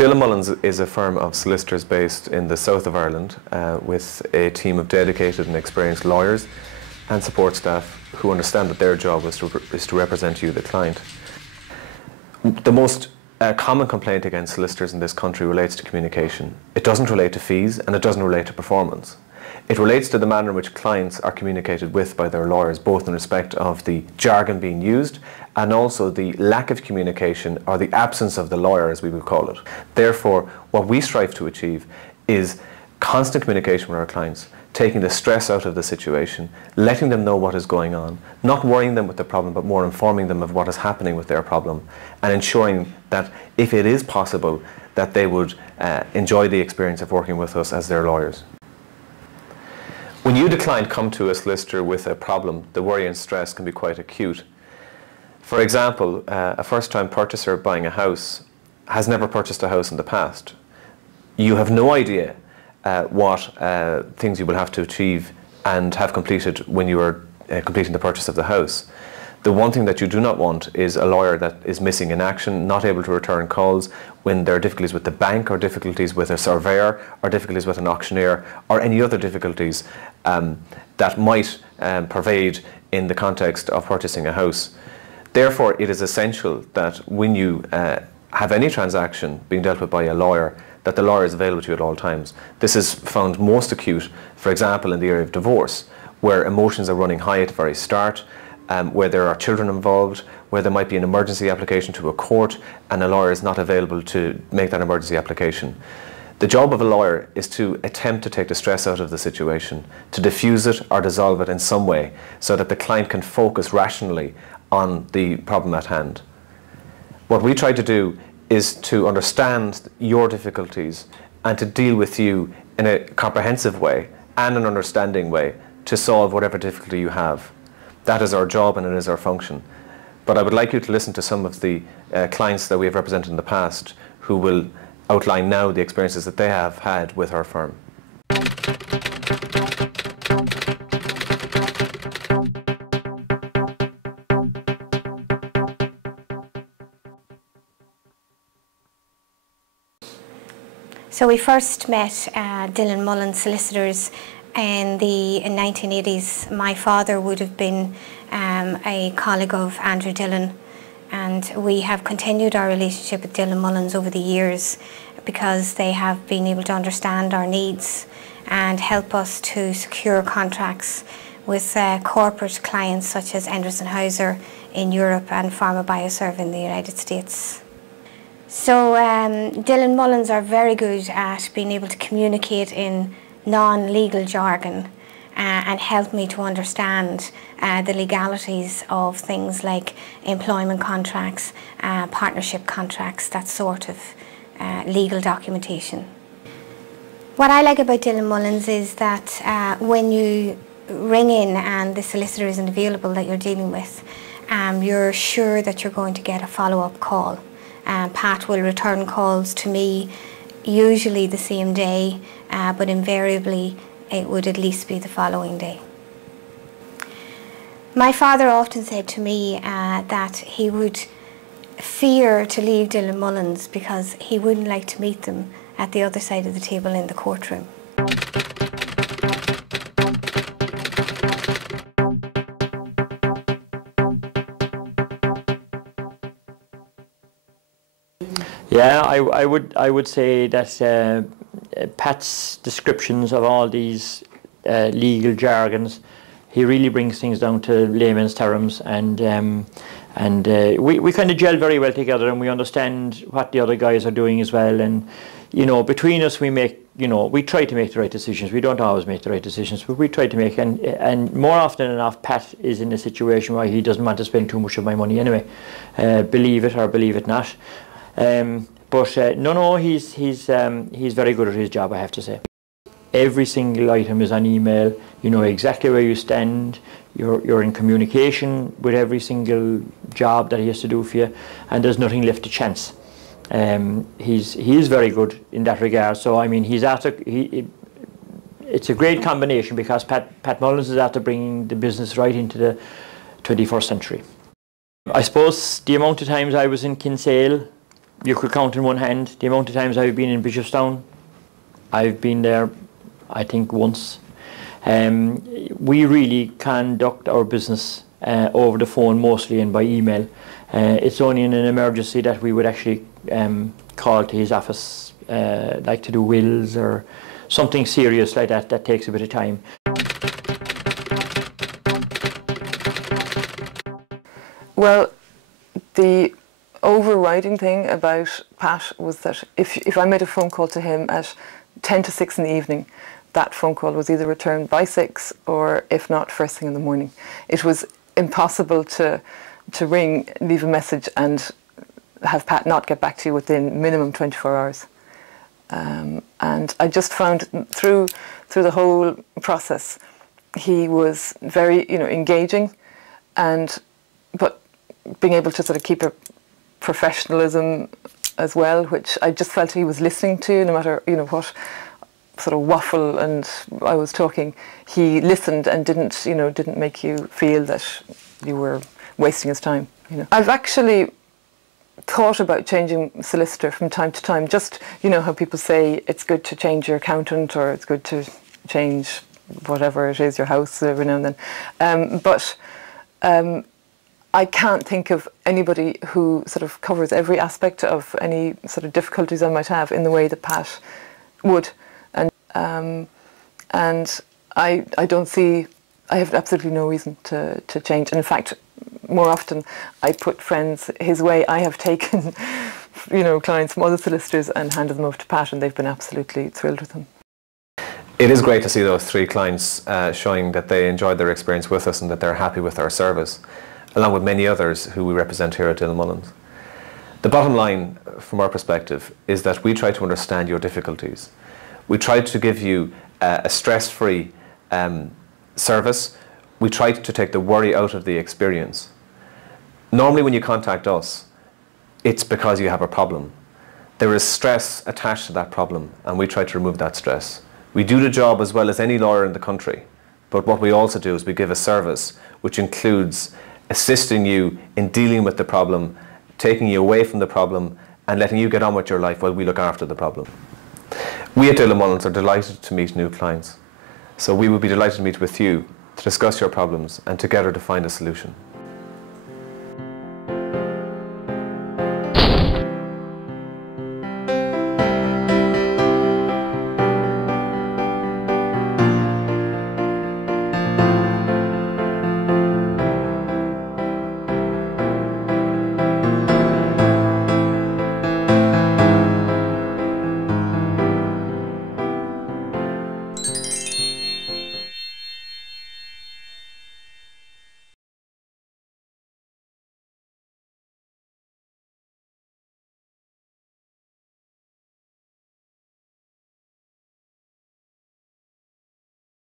Dillon Mullins is a firm of solicitors based in the south of Ireland with a team of dedicated and experienced lawyers and support staff who understand that their job is to represent you, the client. The most common complaint against solicitors in this country relates to communication. It doesn't relate to fees and it doesn't relate to performance. It relates to the manner in which clients are communicated with by their lawyers, both in respect of the jargon being used and also the lack of communication or the absence of the lawyer, as we would call it. Therefore, what we strive to achieve is constant communication with our clients, taking the stress out of the situation, letting them know what is going on, not worrying them with the problem, but more informing them of what is happening with their problem, and ensuring that if it is possible, that they would enjoy the experience of working with us as their lawyers. When you, the client, come to a solicitor with a problem, the worry and stress can be quite acute. For example, a first-time purchaser buying a house has never purchased a house in the past. You have no idea what things you will have to achieve and have completed when you are completing the purchase of the house. The one thing that you do not want is a lawyer that is missing in action, not able to return calls when there are difficulties with the bank or difficulties with a surveyor or difficulties with an auctioneer or any other difficulties that might pervade in the context of purchasing a house. Therefore, it is essential that when you have any transaction being dealt with by a lawyer, that the lawyer is available to you at all times. This is found most acute, for example, in the area of divorce, where emotions are running high at the very start, where there are children involved, where there might be an emergency application to a court and a lawyer is not available to make that emergency application. The job of a lawyer is to attempt to take the stress out of the situation, to diffuse it or dissolve it in some way so that the client can focus rationally on the problem at hand. What we try to do is to understand your difficulties and to deal with you in a comprehensive way and an understanding way to solve whatever difficulty you have. That is our job and it is our function. But I would like you to listen to some of the clients that we have represented in the past who will outline now the experiences that they have had with our firm. So we first met Dillon Mullins solicitors in the 1980s. My father would have been a colleague of Andrew Dillon, and we have continued our relationship with Dillon Mullins over the years because they have been able to understand our needs and help us to secure contracts with corporate clients such as Enders & Hauser in Europe and Pharma Bioserve in the United States. So Dillon Mullins are very good at being able to communicate in non-legal jargon and help me to understand the legalities of things like employment contracts, partnership contracts, that sort of legal documentation. What I like about Dillon Mullins is that when you ring in and the solicitor isn't available that you're dealing with, you're sure that you're going to get a follow-up call. Pat will return calls to me usually the same day, but invariably it would at least be the following day. My father often said to me that he would fear to leave Dillon Mullins because he wouldn't like to meet them at the other side of the table in the courtroom. Yeah, I would say that Pat's descriptions of all these legal jargons, he really brings things down to layman's terms, and we kind of gel very well together, and we understand what the other guys are doing as well. And you know, between us, we try to make the right decisions. We don't always make the right decisions, but we try to make. And more often than not, Pat is in a situation where he doesn't want to spend too much of my money anyway, believe it or believe it not. No, he's very good at his job, I have to say. Every single item is on email. You know exactly where you stand. You're in communication with every single job that he has to do for you, and there's nothing left to chance. He is very good in that regard. So I mean, it's a great combination because Pat Mullins is after bringing the business right into the 21st century. I suppose the amount of times I was in Kinsale you could count in one hand the amount of times I've been in Bishopstown. I've been there, I think, once. We really conduct our business over the phone mostly and by email. It's only in an emergency that we would actually call to his office, like to do wills or something serious like that, that takes a bit of time. Well, the overriding thing about Pat was that if I made a phone call to him at 10 to 6 in the evening, that phone call was either returned by 6 or, if not, first thing in the morning. It was impossible to ring, leave a message and have Pat not get back to you within minimum 24 hours. And I just found through the whole process, he was very, engaging, but being able to sort of keep a professionalism as well, which I just felt he was listening to, no matter what sort of waffle and I was talking. He listened and didn't make you feel that you were wasting his time. I've actually thought about changing solicitor from time to time. Just how people say it's good to change your accountant or it's good to change whatever it is, your house every now and then. But I can't think of anybody who sort of covers every aspect of any sort of difficulties I might have in the way that Pat would. And I don't see, I have absolutely no reason to change. And in fact, more often I put friends his way. I have taken, clients from other solicitors and handed them over to Pat, and they've been absolutely thrilled with them. It is great to see those 3 clients showing that they enjoyed their experience with us and that they're happy with our service, along with many others who we represent here at Dillon Mullins. The bottom line, from our perspective, is that we try to understand your difficulties. We try to give you a stress-free service. We try to take the worry out of the experience. Normally when you contact us, it's because you have a problem. There is stress attached to that problem, and we try to remove that stress. We do the job as well as any lawyer in the country, but what we also do is we give a service which includes assisting you in dealing with the problem, taking you away from the problem, and letting you get on with your life while we look after the problem. We at Dillon Mullins are delighted to meet new clients, so we would be delighted to meet with you to discuss your problems and together to find a solution.